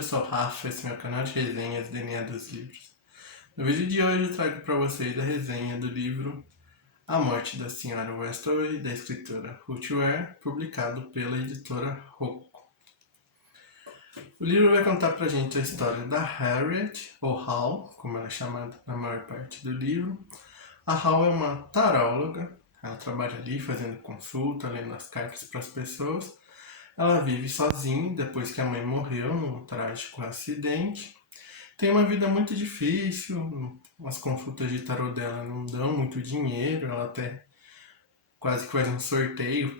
eu sou o Rafa, esse é meu canal de resenhas DNA dos livros. No vídeo de hoje eu trago para vocês a resenha do livro A Morte da Senhora Westover, da escritora Ruth Ware, publicado pela editora Rocco. O livro vai contar pra gente a história da Harriet, ou Hal, como ela é chamada na maior parte do livro. A Hal é uma taróloga, ela trabalha ali fazendo consulta, lendo as cartas para as pessoas. Ela vive sozinha depois que a mãe morreu num trágico acidente. Tem uma vida muito difícil, as consultas de tarô dela não dão muito dinheiro, ela até quase que faz um sorteio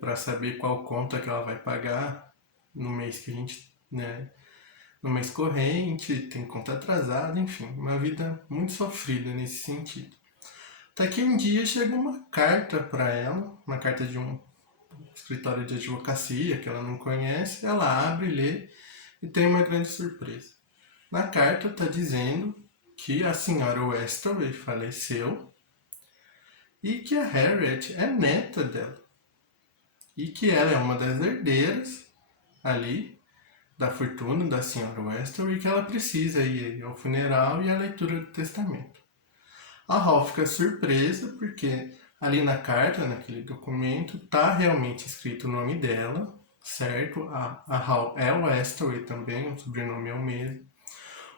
para saber qual conta que ela vai pagar no mês que a gente, no mês corrente, tem conta atrasada, enfim, uma vida muito sofrida nesse sentido. Até que um dia chega uma carta para ela, uma carta de um escritório de advocacia que ela não conhece, ela abre, lê e tem uma grande surpresa. Na carta está dizendo que a senhora Westover faleceu e que a Harriet é neta dela e que ela é uma das herdeiras ali da fortuna da senhora Westover e que ela precisa ir ao funeral e à leitura do testamento. A Hal fica surpresa porque ali na carta, naquele documento, tá realmente escrito o nome dela, certo? A Hal é Westover também, o sobrenome é o mesmo.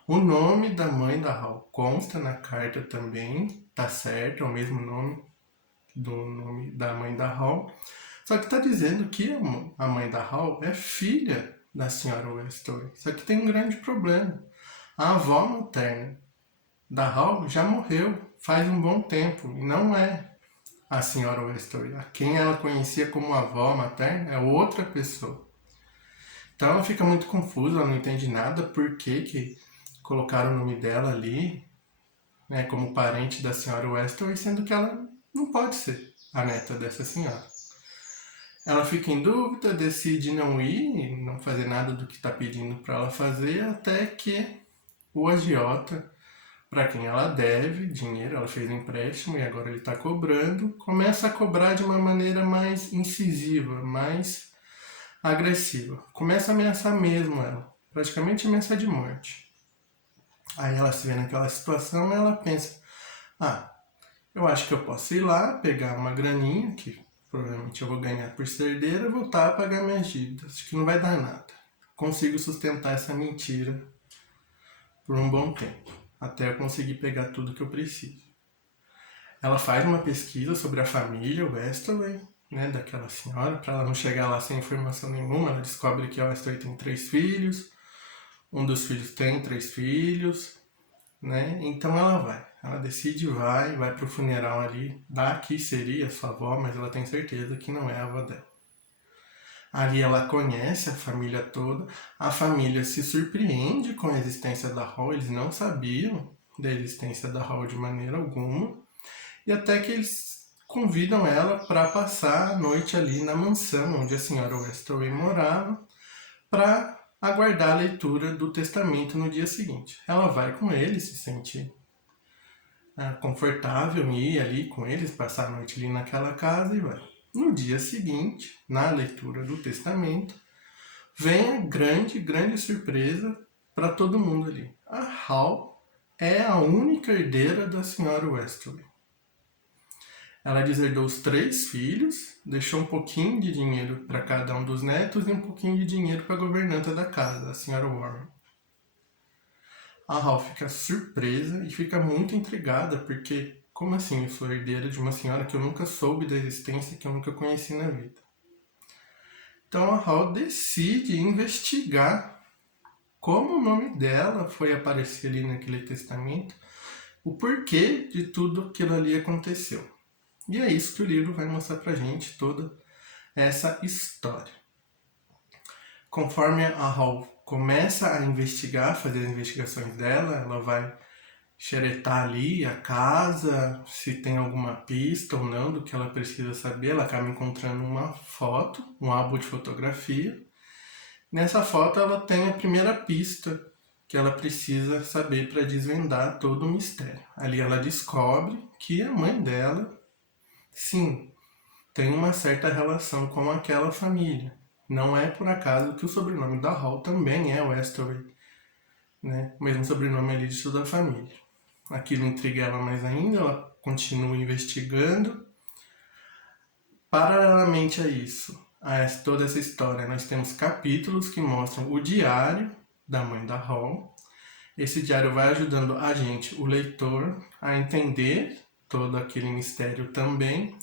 O nome da mãe da Hal consta na carta também, tá certo, é o mesmo nome do nome da mãe da Hal. Só que tá dizendo que a mãe da Hal é filha da senhora Westover. Só que tem um grande problema. A avó materna da Hal já morreu faz um bom tempo e não é a senhora Westover. Quem ela conhecia como avó materna é outra pessoa. Então ela fica muito confusa, ela não entende nada por que colocaram o nome dela ali, como parente da senhora Westover, sendo que ela não pode ser a neta dessa senhora. Ela fica em dúvida, decide não ir e não fazer nada do que está pedindo para ela fazer, até que o agiota, para quem ela deve dinheiro, ela fez um empréstimo e agora ele está cobrando, começa a cobrar de uma maneira mais incisiva, mais agressiva. Começa a ameaçar mesmo ela, praticamente ameaçar de morte. Aí ela se vê naquela situação e ela pensa, eu acho que eu posso ir lá, pegar uma graninha, que provavelmente eu vou ganhar por ser herdeira, voltar a pagar minhas dívidas. Acho que não vai dar nada. Consigo sustentar essa mentira por um bom tempo, até eu conseguir pegar tudo que eu preciso. Ela faz uma pesquisa sobre a família Westover, daquela senhora, para ela não chegar lá sem informação nenhuma. Ela descobre que a Westover tem 3 filhos, um dos filhos tem 3 filhos, então ela decide vai pro funeral ali, daqui seria sua avó, mas ela tem certeza que não é a avó dela. Ali ela conhece a família toda, a família se surpreende com a existência da Hal, eles não sabiam da existência da Hal de maneira alguma, e até que eles convidam ela para passar a noite ali na mansão onde a senhora Westover morava, para aguardar a leitura do testamento no dia seguinte. Ela vai com eles, se sente confortável em ir ali com eles, passar a noite ali naquela casa e vai. No dia seguinte, na leitura do testamento, vem a grande surpresa para todo mundo ali. A Hal é a única herdeira da senhora Westover. Ela deserdou os 3 filhos, deixou um pouquinho de dinheiro para cada um dos netos e um pouquinho de dinheiro para a governanta da casa, a senhora Warren. A Hal fica surpresa e fica muito intrigada, porque, como assim eu sou herdeira de uma senhora que eu nunca soube da existência, que eu nunca conheci na vida? Então a Hal decide investigar como o nome dela foi aparecer ali naquele testamento, o porquê de tudo aquilo ali aconteceu. E é isso que o livro vai mostrar pra gente, toda essa história. Conforme a Hal começa a investigar, fazer as investigações dela, ela vai xeretar ali a casa, se tem alguma pista ou não do que ela precisa saber. Ela acaba encontrando uma foto, um álbum de fotografia. Nessa foto ela tem a primeira pista que ela precisa saber para desvendar todo o mistério. Ali ela descobre que a mãe dela, sim, tem uma certa relação com aquela família. Não é por acaso que o sobrenome da Hall também é Westory, né? O mesmo sobrenome ali de toda a família. Aquilo intriga ela mais ainda, ela continua investigando. Paralelamente a isso, toda essa história, nós temos capítulos que mostram o diário da mãe da Hall. Esse diário vai ajudando a gente, o leitor, a entender todo aquele mistério também.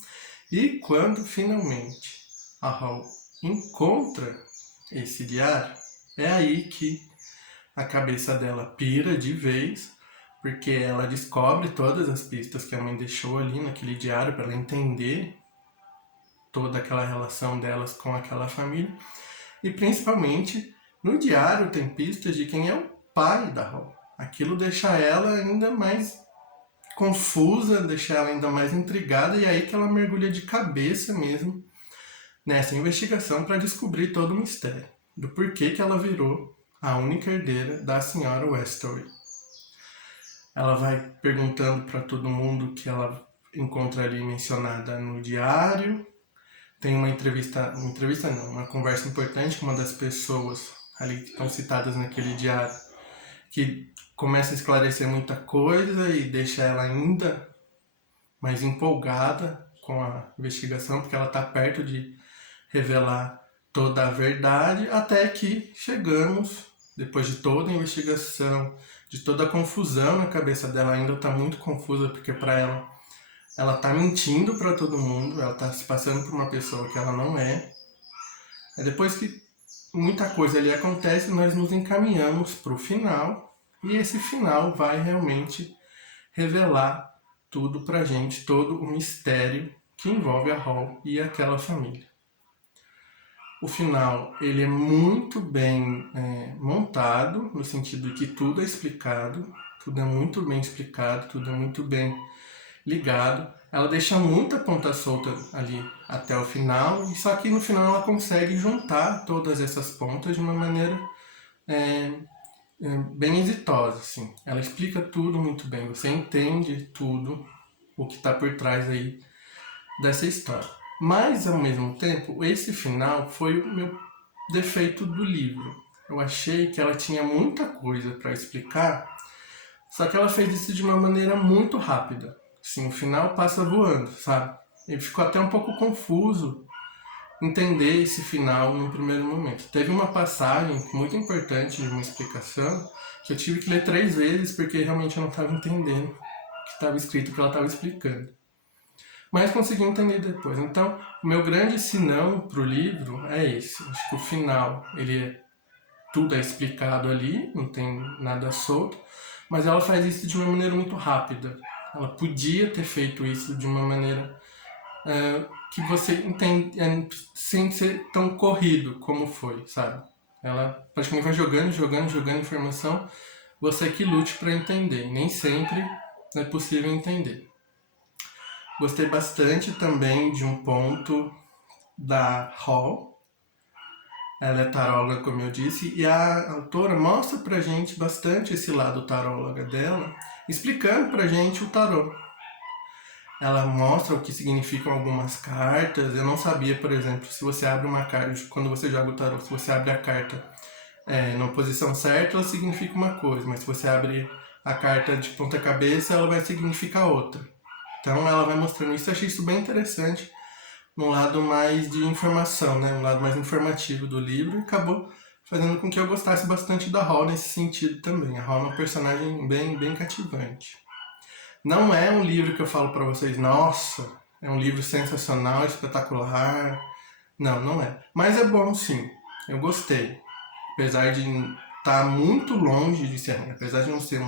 E quando finalmente a Hall encontra esse diário, é aí que a cabeça dela pira de vez, porque ela descobre todas as pistas que a mãe deixou ali naquele diário para ela entender toda aquela relação delas com aquela família. E principalmente no diário tem pistas de quem é o pai da Hall. Aquilo deixa ela ainda mais confusa, deixa ela ainda mais intrigada, e é aí que ela mergulha de cabeça mesmo nessa investigação para descobrir todo o mistério do porquê que ela virou a única herdeira da senhora Westory. Ela vai perguntando para todo mundo que ela encontra ali mencionada no diário. Tem uma conversa importante com uma das pessoas ali que estão citadas naquele diário, que começa a esclarecer muita coisa e deixa ela ainda mais empolgada com a investigação, porque ela está perto de revelar toda a verdade, até que chegamos, depois de toda a investigação, de toda a confusão na cabeça dela, ainda está muito confusa, porque para ela está mentindo para todo mundo, ela está se passando por uma pessoa que ela não é. Aí depois que muita coisa ali acontece, nós nos encaminhamos para o final, e esse final vai realmente revelar tudo pra gente, todo o mistério que envolve a Hall e aquela família. O final, ele é muito bem montado, no sentido de que tudo é explicado, tudo é muito bem explicado, tudo é muito bem ligado. Ela deixa muita ponta solta ali até o final, e só que no final ela consegue juntar todas essas pontas de uma maneira bem exitosa, assim. Ela explica tudo muito bem, você entende tudo o que está por trás aí dessa história. Mas, ao mesmo tempo, esse final foi o meu defeito do livro. Eu achei que ela tinha muita coisa para explicar, só que ela fez isso de uma maneira muito rápida. Assim, o final passa voando, sabe? E ficou até um pouco confuso entender esse final no primeiro momento. Teve uma passagem muito importante de uma explicação que eu tive que ler 3 vezes porque realmente eu não estava entendendo o que estava escrito, o que ela estava explicando. Mas consegui entender depois. Então, o meu grande sinão para o livro é esse. Acho que o final, tudo é explicado ali, não tem nada solto, mas ela faz isso de uma maneira muito rápida. Ela podia ter feito isso de uma maneira que você entende, sem ser tão corrido como foi, sabe? Ela praticamente vai jogando informação, você que lute para entender. Nem sempre é possível entender. Gostei bastante também de um ponto da Hall. Ela é taróloga, como eu disse, e a autora mostra pra gente bastante esse lado taróloga dela, explicando pra gente o tarô. Ela mostra o que significam algumas cartas. Eu não sabia, por exemplo, se você abre uma carta, quando você joga o tarô, se você abre a carta na posição certa, ela significa uma coisa, mas se você abre a carta de ponta cabeça, ela vai significar outra. Então ela vai mostrando isso. Eu achei isso bem interessante, no lado mais de informação, né? Um lado mais informativo do livro, e acabou fazendo com que eu gostasse bastante da Hall nesse sentido também. A Hall é uma personagem bem cativante. Não é um livro que eu falo para vocês, nossa, é um livro sensacional, espetacular. Não, não é. Mas é bom sim, eu gostei. Apesar de estar muito longe de ser ruim, apesar de não ser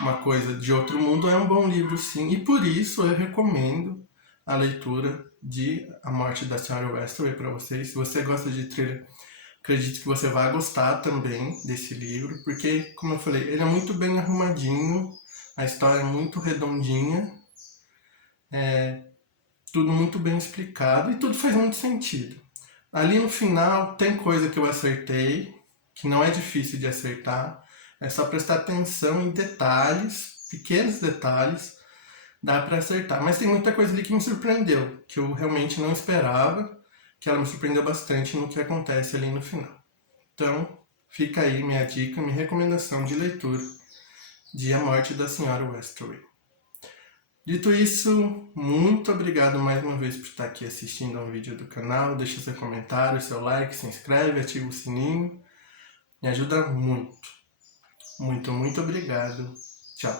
uma coisa de outro mundo, é um bom livro sim. E por isso eu recomendo a leitura de A Morte da Senhora Westory para vocês. Se você gosta de thriller, acredito que você vai gostar também desse livro, porque, como eu falei, ele é muito bem arrumadinho, a história é muito redondinha, tudo muito bem explicado e tudo faz muito sentido. Ali no final tem coisa que eu acertei, que não é difícil de acertar, é só prestar atenção em detalhes, pequenos detalhes, dá para acertar. Mas tem muita coisa ali que me surpreendeu, que eu realmente não esperava, que ela me surpreendeu bastante no que acontece ali no final. Então, fica aí minha dica, minha recomendação de leitura de A Morte da Senhora Westaway. Dito isso, muito obrigado mais uma vez por estar aqui assistindo ao vídeo do canal. Deixa seu comentário, seu like, se inscreve, ativa o sininho. Me ajuda muito. Muito obrigado. Tchau.